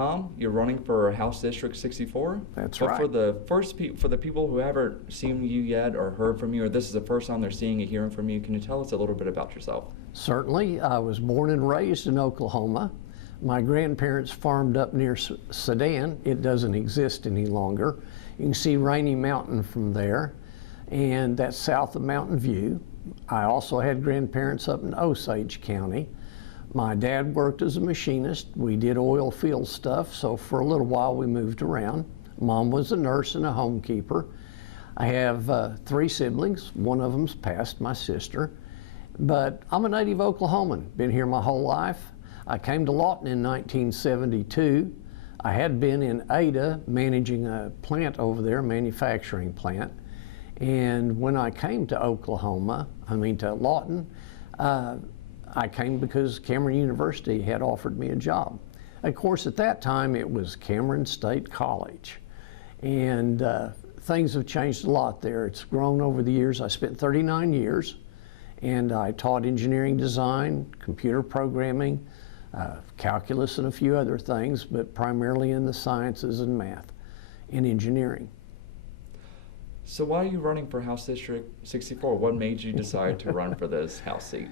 Tom, you're running for House District 64. That's but right. For the people who haven't seen you yet or heard from you, or this is the first time they're seeing or hearing from you, can you tell us a little bit about yourself? Certainly. I was born and raised in Oklahoma. My grandparents farmed up near Sedan. It doesn't exist any longer. You can see Rainy Mountain from there, and that's south of Mountain View. I also had grandparents up in Osage County. My dad worked as a machinist. We did oil field stuff, so for a little while we moved around. Mom was a nurse and a homekeeper. I have 3 siblings. One of them's passed, my sister. But I'm a native Oklahoman, been here my whole life. I came to Lawton in 1972. I had been in Ada managing a plant over there, a manufacturing plant. And when I came to to Lawton, I came because Cameron University had offered me a job. Of course, at that time, it was Cameron State College. And things have changed a lot there. It's grown over the years. I spent 39 years, and I taught engineering design, computer programming, calculus, and a few other things, but primarily in the sciences and math and engineering. So why are you running for House District 64? What made you decide to run for this House seat?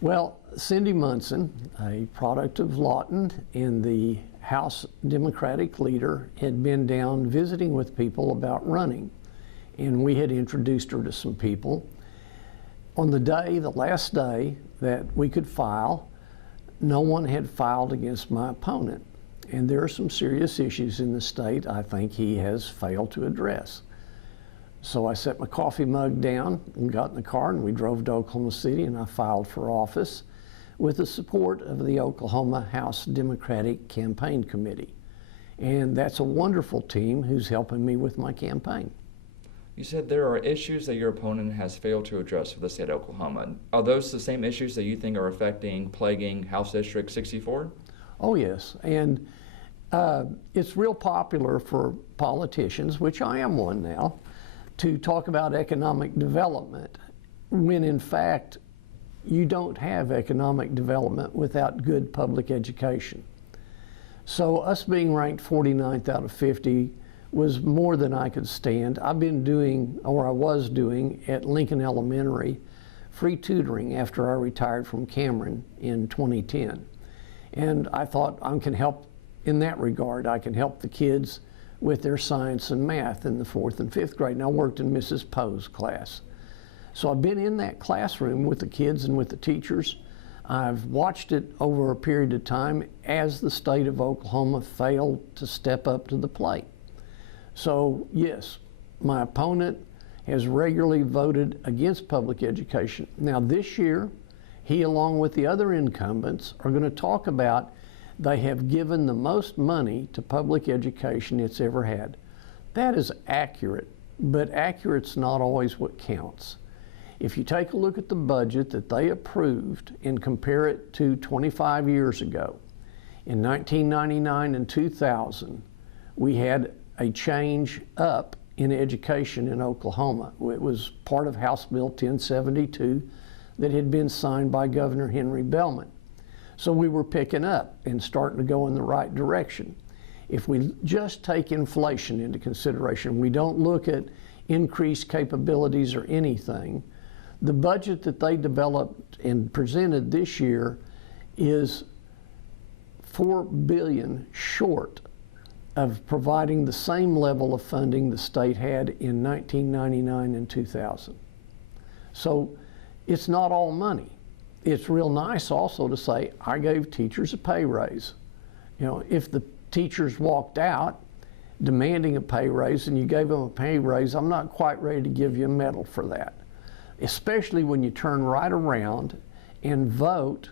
Well, Cindy Munson, a product of Lawton and the House Democratic leader, had been down visiting with people about running, and we had introduced her to some people. On the last day that we could file, no one had filed against my opponent, and there are some serious issues in the state I think he has failed to address. So I set my coffee mug down and got in the car, and we drove to Oklahoma City, and I filed for office with the support of the Oklahoma House Democratic Campaign Committee. And that's a wonderful team who's helping me with my campaign. You said there are issues that your opponent has failed to address for the state of Oklahoma. Are those the same issues that you think are plaguing House District 64? Oh yes, and it's real popular for politicians, which I am one now, to talk about economic development, when in fact you don't have economic development without good public education. So us being ranked 49th out of 50 was more than I could stand. I've been doing, or I was doing, at Lincoln Elementary, free tutoring after I retired from Cameron in 2010. And I thought I can help in that regard. I can help the kids with their science and math in the 4th and 5th grade. And I worked in Mrs. Poe's class. So I've been in that classroom with the kids and with the teachers. I've watched it over a period of time as the state of Oklahoma failed to step up to the plate. So yes, my opponent has regularly voted against public education. Now this year, he along with the other incumbents are going to talk about they have given the most money to public education it's ever had. That is accurate, but accurate's not always what counts. If you take a look at the budget that they approved and compare it to 25 years ago, in 1999 and 2000, we had a change up in education in Oklahoma. It was part of House Bill 1072 that had been signed by Governor Henry Bellman. So we were picking up and starting to go in the right direction. If we just take inflation into consideration, we don't look at increased capabilities or anything, the budget that they developed and presented this year is $4 billion short of providing the same level of funding the state had in 1999 and 2000. So it's not all money. It's real nice also to say, I gave teachers a pay raise. You know, if the teachers walked out demanding a pay raise and you gave them a pay raise, I'm not quite ready to give you a medal for that. Especially when you turn right around and vote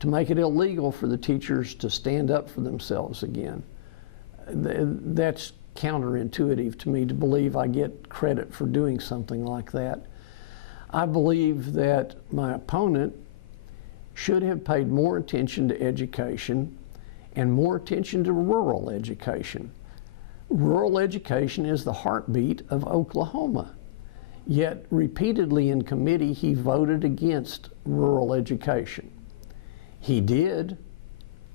to make it illegal for the teachers to stand up for themselves again. That's counterintuitive to me to believe I get credit for doing something like that. I believe that my opponent should have paid more attention to education and more attention to rural education. Rural education is the heartbeat of Oklahoma. Yet repeatedly in committee he voted against rural education. He did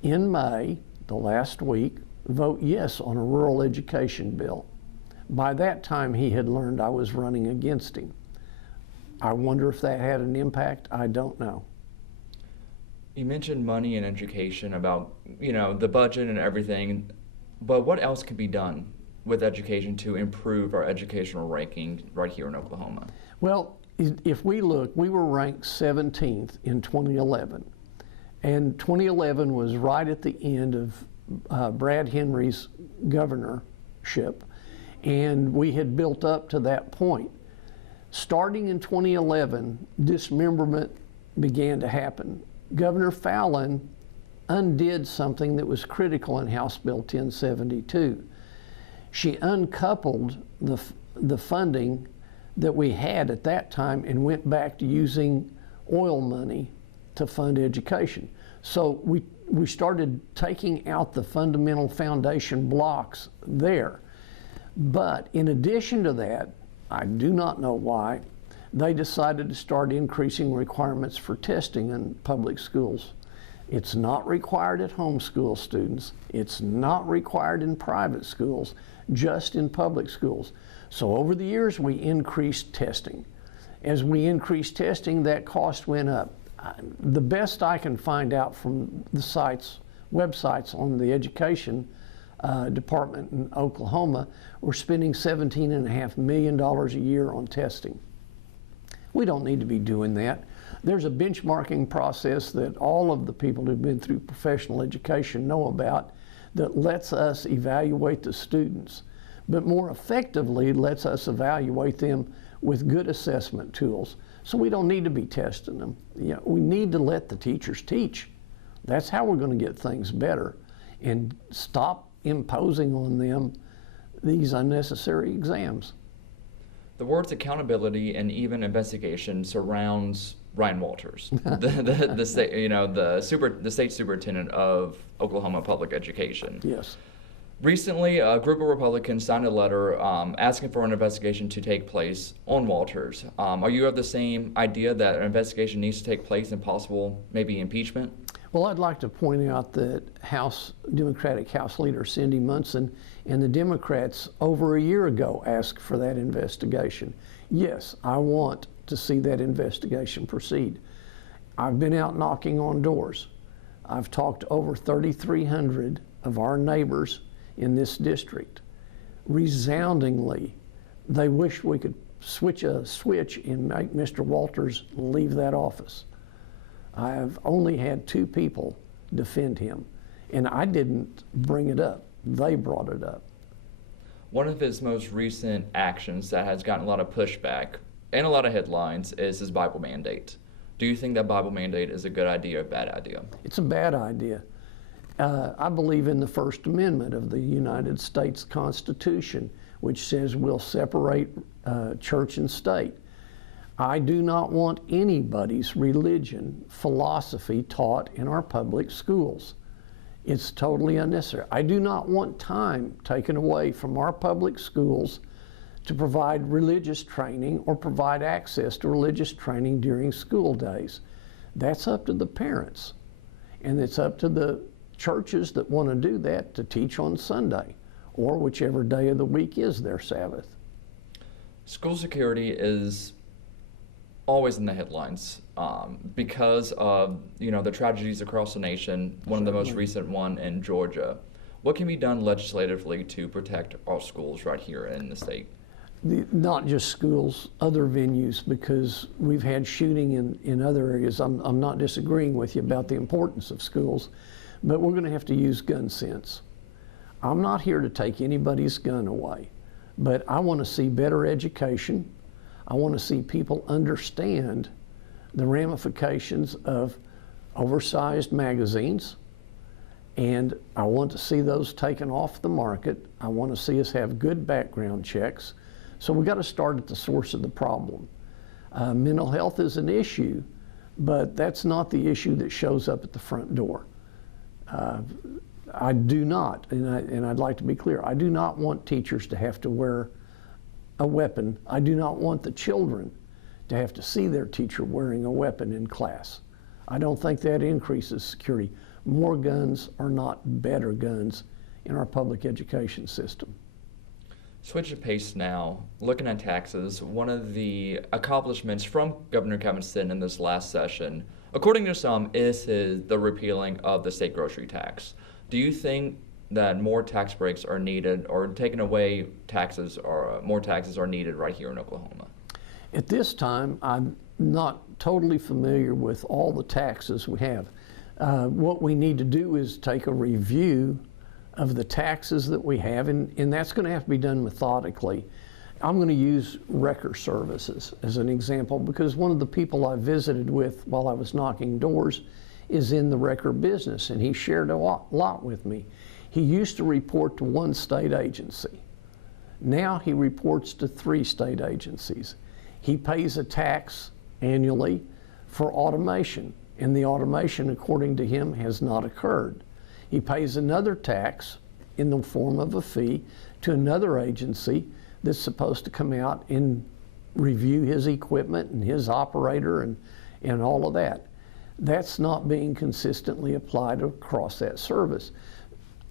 in May the last week, vote yes on a rural education bill. By that time, he had learned I was running against him. I wonder if that had an impact. I don't know. You mentioned money and education about, the budget and everything, but what else could be done with education to improve our educational ranking right here in Oklahoma? Well, if we look, we were ranked 17th in 2011. And 2011 was right at the end of Brad Henry's governorship. And we had built up to that point. Starting in 2011, dismemberment began to happen. Governor Fallin undid something that was critical in House Bill 1072. She uncoupled the funding that we had at that time and went back to using oil money to fund education. So we started taking out the fundamental foundation blocks there. But in addition to that, I do not know why, they decided to start increasing requirements for testing in public schools. It's not required at homeschool students. It's not required in private schools, just in public schools. So over the years, we increased testing. As we increased testing, that cost went up. The best I can find out from the websites on the education department in Oklahoma, we're spending $17.5 million a year on testing. We don't need to be doing that. There's a benchmarking process that all of the people who've been through professional education know about that lets us evaluate the students, but more effectively lets us evaluate them with good assessment tools. So we don't need to be testing them. We need to let the teachers teach. That's how we're going to get things better, and stop imposing on them these unnecessary exams. The words accountability and even investigation surrounds Ryan Walters, the state superintendent of Oklahoma Public Education. Yes. Recently, a group of Republicans signed a letter asking for an investigation to take place on Walters. Are you of the same idea that an investigation needs to take place and possible maybe impeachment? Well, I'd like to point out that Democratic House Leader Cindy Munson and the Democrats over a year ago asked for that investigation. Yes, I want to see that investigation proceed. I've been out knocking on doors. I've talked to over 3,300 of our neighbors in this district. Resoundingly, they wish we could switch a switch and make Mr. Walters leave that office. I have only had 2 people defend him, and I didn't bring it up. They brought it up. One of his most recent actions that has gotten a lot of pushback and a lot of headlines is his Bible mandate. Do you think that Bible mandate is a good idea or a bad idea? It's a bad idea. I believe in the First Amendment of the United States Constitution, which says we'll separate church and state. I do not want anybody's religion, philosophy taught in our public schools. It's totally unnecessary. I do not want time taken away from our public schools to provide religious training or provide access to religious training during school days. That's up to the parents, and it's up to the churches that want to do that to teach on Sunday or whichever day of the week is their Sabbath. School security is always in the headlines because of the tragedies across the nation. One of the most recent one in Georgia. What can be done legislatively to protect our schools right here in the state? Not just schools, other venues, because we've had shooting in other areas. I'm not disagreeing with you about the importance of schools, but we're going to have to use gun sense. I'm not here to take anybody's gun away, but I want to see better education. I want to see people understand the ramifications of oversized magazines, and I want to see those taken off the market. I want to see us have good background checks. So we've got to start at the source of the problem. Mental health is an issue, but that's not the issue that shows up at the front door. I do not, and I'd like to be clear, I do not want teachers to have to wear a weapon. I do not want the children to have to see their teacher wearing a weapon in class. I don't think that increases security. More guns are not better guns in our public education system. Switch of pace now, looking at taxes, one of the accomplishments from Governor Kevin Stitt in this last session, according to some, is the repealing of the state grocery tax. Do you think that more tax breaks are needed, or taking away taxes, or more taxes are needed right here in Oklahoma? At this time, I'm not totally familiar with all the taxes we have. What we need to do is take a review of the taxes that we have, and that's going to have to be done methodically. I'm going to use wrecker services as an example, because one of the people I visited with while I was knocking doors is in the wrecker business, and he shared a lot with me. He used to report to one state agency. Now he reports to 3 state agencies. He pays a tax annually for automation, and the automation, according to him, has not occurred. He pays another tax in the form of a fee to another agency that's supposed to come out and review his equipment and his operator and all of that. That's not being consistently applied across that service.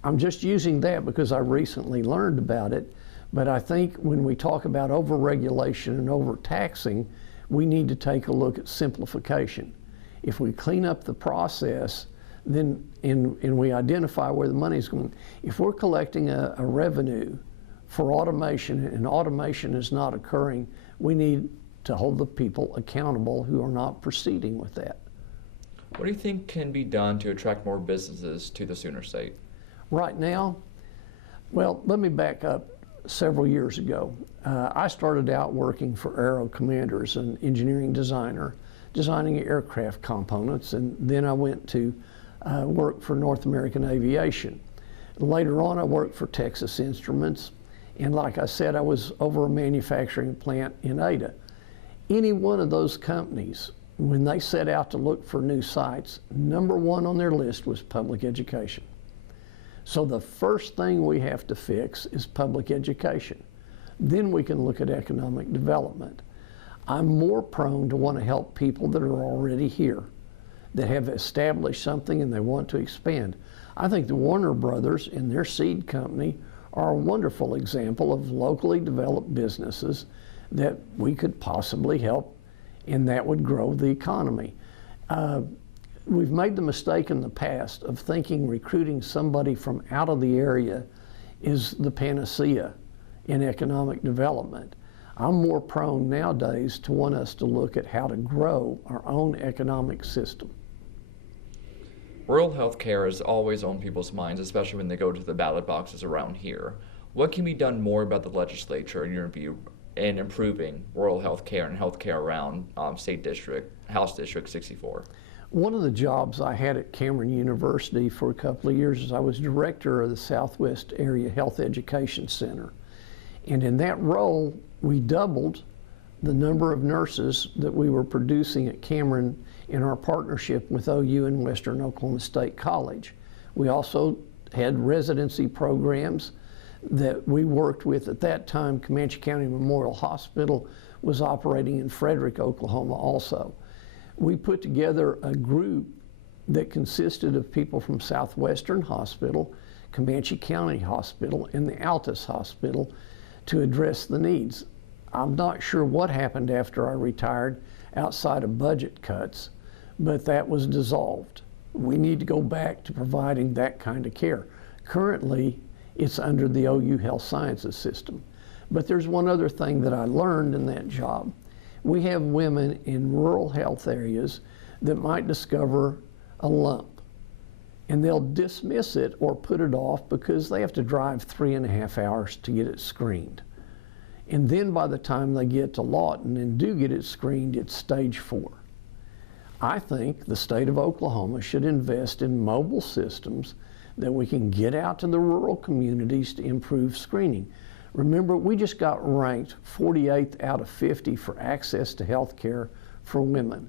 I'm just using that because I recently learned about it, but I think when we talk about overregulation and overtaxing, we need to take a look at simplification. If we clean up the process, then and we identify where the money is going. If we're collecting a revenue for automation and automation is not occurring, we need to hold the people accountable who are not proceeding with that. What do you think can be done to attract more businesses to the Sooner State? Right now, well, let me back up several years ago. I started out working for Aero Commanders, an engineering designer, designing aircraft components, and then I went to work for North American Aviation. Later on, I worked for Texas Instruments, and like I said, I was over a manufacturing plant in Ada. Any one of those companies, when they set out to look for new sites, number 1 on their list was public education. So the first thing we have to fix is public education. Then we can look at economic development. I'm more prone to want to help people that are already here, that have established something and they want to expand. I think the Warner Brothers and their seed company are a wonderful example of locally developed businesses that we could possibly help, and that would grow the economy. We've made the mistake in the past of thinking recruiting somebody from out of the area is the panacea in economic development. I'm more prone nowadays to want us to look at how to grow our own economic system. Rural health care is always on people's minds, especially when they go to the ballot boxes around here. What can be done more about the legislature, in your view, in improving rural health care and health care around House District 64? One of the jobs I had at Cameron University for a couple of years is I was director of the Southwest Area Health Education Center. And in that role, we doubled the number of nurses that we were producing at Cameron in our partnership with OU and Western Oklahoma State College. We also had residency programs that we worked with. At that time, Comanche County Memorial Hospital was operating in Frederick, Oklahoma also. We put together a group that consisted of people from Southwestern Hospital, Comanche County Hospital, and the Altus Hospital to address the needs. I'm not sure what happened after I retired outside of budget cuts, but that was dissolved. We need to go back to providing that kind of care. Currently, it's under the OU Health Sciences system. But there's one other thing that I learned in that job. We have women in rural health areas that might discover a lump, and they'll dismiss it or put it off because they have to drive 3.5 hours to get it screened. And then by the time they get to Lawton and do get it screened, it's stage 4. I think the state of Oklahoma should invest in mobile systems that we can get out to the rural communities to improve screening. Remember, we just got ranked 48th out of 50 for access to health care for women.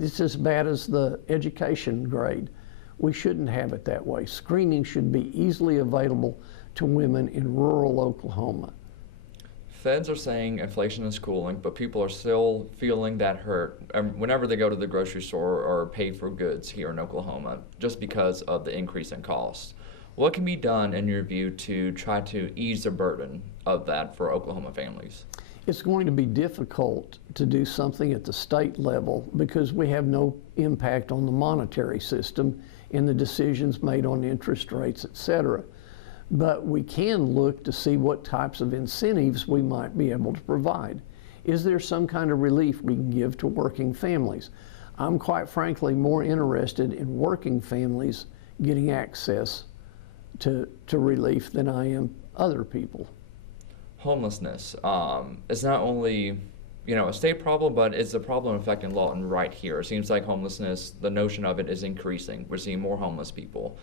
It's as bad as the education grade. We shouldn't have it that way. Screening should be easily available to women in rural Oklahoma. Feds are saying inflation is cooling, but people are still feeling that hurt whenever they go to the grocery store or pay for goods here in Oklahoma, just because of the increase in costs. What can be done, in your view, to try to ease the burden of that for Oklahoma families? It's going to be difficult to do something at the state level because we have no impact on the monetary system in the decisions made on interest rates, et cetera. But we can look to see what types of incentives we might be able to provide. Is there some kind of relief we can give to working families? I'm quite frankly more interested in working families getting access to relief than I am other people. Homelessness is not only, a state problem, but it's a problem affecting Lawton right here. It seems like homelessness, the notion of it is increasing. We're seeing more homeless people.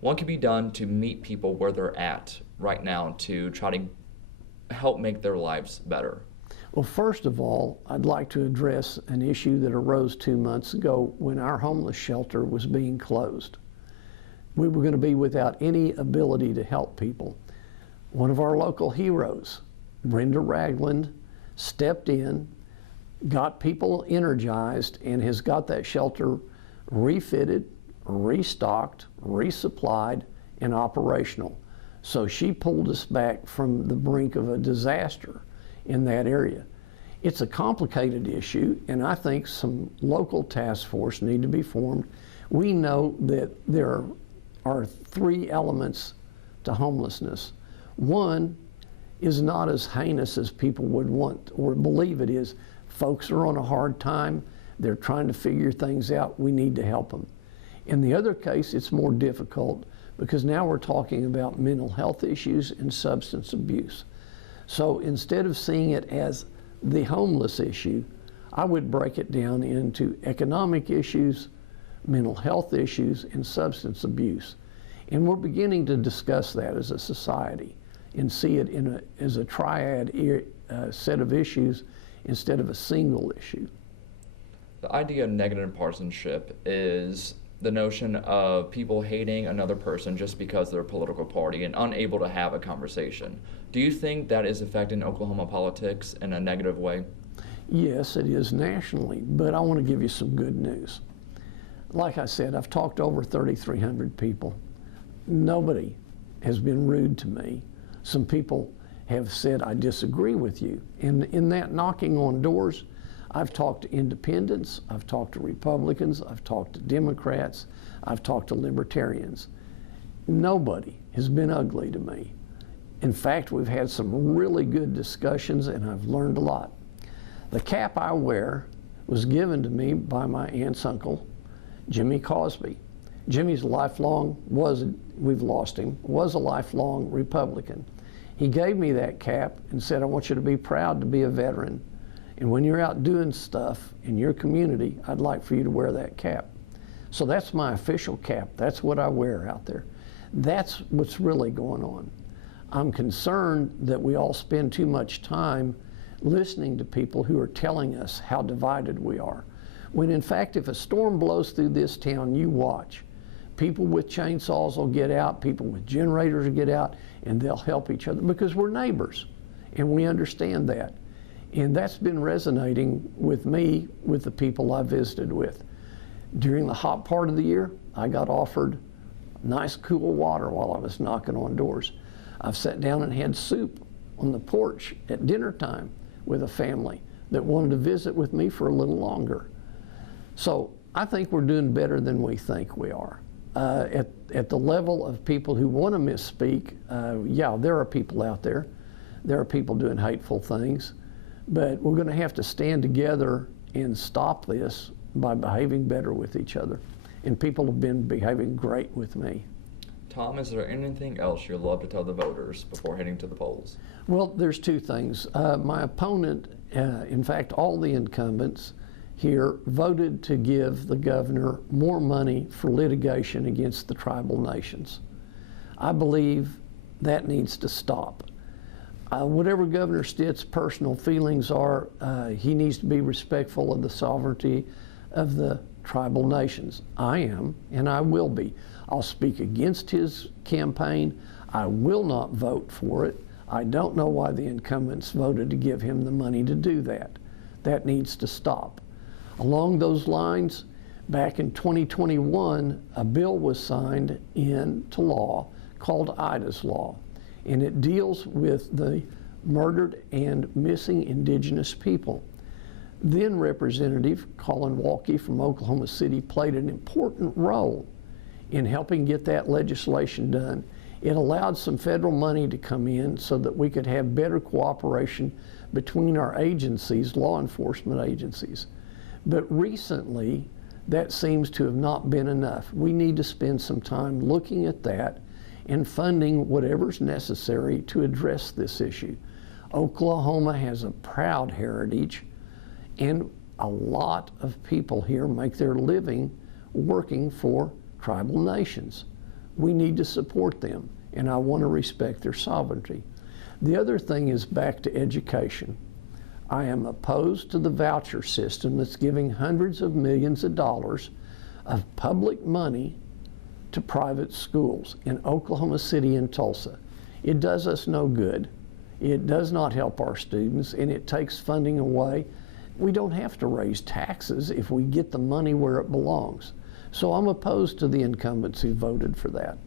What can be done to meet people where they're at right now to try to help make their lives better? Well, first of all, I'd like to address an issue that arose 2 months ago when our homeless shelter was being closed. We were going to be without any ability to help people. One of our local heroes, Brenda Ragland, stepped in, got people energized, and has got that shelter refitted, restocked, resupplied, and operational. So she pulled us back from the brink of a disaster in that area. It's a complicated issue, and I think some local task force need to be formed. We know that there are 3 elements to homelessness. One is not as heinous as people would want or believe it is. Folks are on a hard time. They're trying to figure things out. We need to help them. In the other case, it's more difficult because now we're talking about mental health issues and substance abuse. So instead of seeing it as the homeless issue, I would break it down into economic issues, mental health issues, and substance abuse. And we're beginning to discuss that as a society and see it as a triad set of issues instead of a single issue. The idea of negative partisanship is the notion of people hating another person just because of their political party and unable to have a conversation. Do you think that is affecting Oklahoma politics in a negative way? Yes, it is nationally, but I want to give you some good news. Like I said, I've talked to over 3,300 people. Nobody has been rude to me. Some people have said, I disagree with you. And in that knocking on doors, I've talked to independents, I've talked to Republicans, I've talked to Democrats, I've talked to libertarians. Nobody has been ugly to me. In fact, we've had some really good discussions and I've learned a lot. The cap I wear was given to me by my aunt's uncle, Jimmy Cosby. Jimmy's we've lost him, was a lifelong Republican. He gave me that cap and said, I want you to be proud to be a veteran. And when you're out doing stuff in your community, I'd like for you to wear that cap. So that's my official cap. That's what I wear out there. That's what's really going on. I'm concerned that we all spend too much time listening to people who are telling us how divided we are. When in fact, if a storm blows through this town, you watch. People with chainsaws will get out, people with generators will get out, and they'll help each other because we're neighbors and we understand that. And that's been resonating with me, with the people I visited with. During the hot part of the year, I got offered nice cool water while I was knocking on doors. I've sat down and had soup on the porch at dinner time with a family that wanted to visit with me for a little longer. So I think we're doing better than we think we are. At the level of people who want to misspeak, yeah, there are people out there. There are people doing hateful things. But we're going to have to stand together and stop this by behaving better with each other. And people have been behaving great with me. Tom, is there anything else you'd love to tell the voters before heading to the polls? Well, there's 2 things. My opponent, in fact, all the incumbents here voted to give the governor more money for litigation against the tribal nations. I believe that needs to stop. Whatever Governor Stitt's personal feelings are, he needs to be respectful of the sovereignty of the tribal nations. I am, and I will be. I'll speak against his campaign. I will not vote for it. I don't know why the incumbents voted to give him the money to do that. That needs to stop. Along those lines, back in 2021, a bill was signed into law called Ida's Law, and it deals with the murdered and missing indigenous people. Then Representative Colin Walke from Oklahoma City played an important role in helping get that legislation done. It allowed some federal money to come in so that we could have better cooperation between our agencies, law enforcement agencies. But recently, that seems to have not been enough. We need to spend some time looking at that and funding whatever's necessary to address this issue. Oklahoma has a proud heritage, and a lot of people here make their living working for tribal nations. We need to support them, and I want to respect their sovereignty. The other thing is back to education. I am opposed to the voucher system that's giving hundreds of millions of dollars of public money to private schools in Oklahoma City and Tulsa. It does us no good. It does not help our students, and it takes funding away. We don't have to raise taxes if we get the money where it belongs. So I'm opposed to the incumbents who voted for that.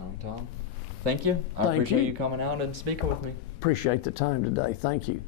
All right, Tom. Thank you. I Thank appreciate you. you coming out and speaking with me. Appreciate the time today. Thank you.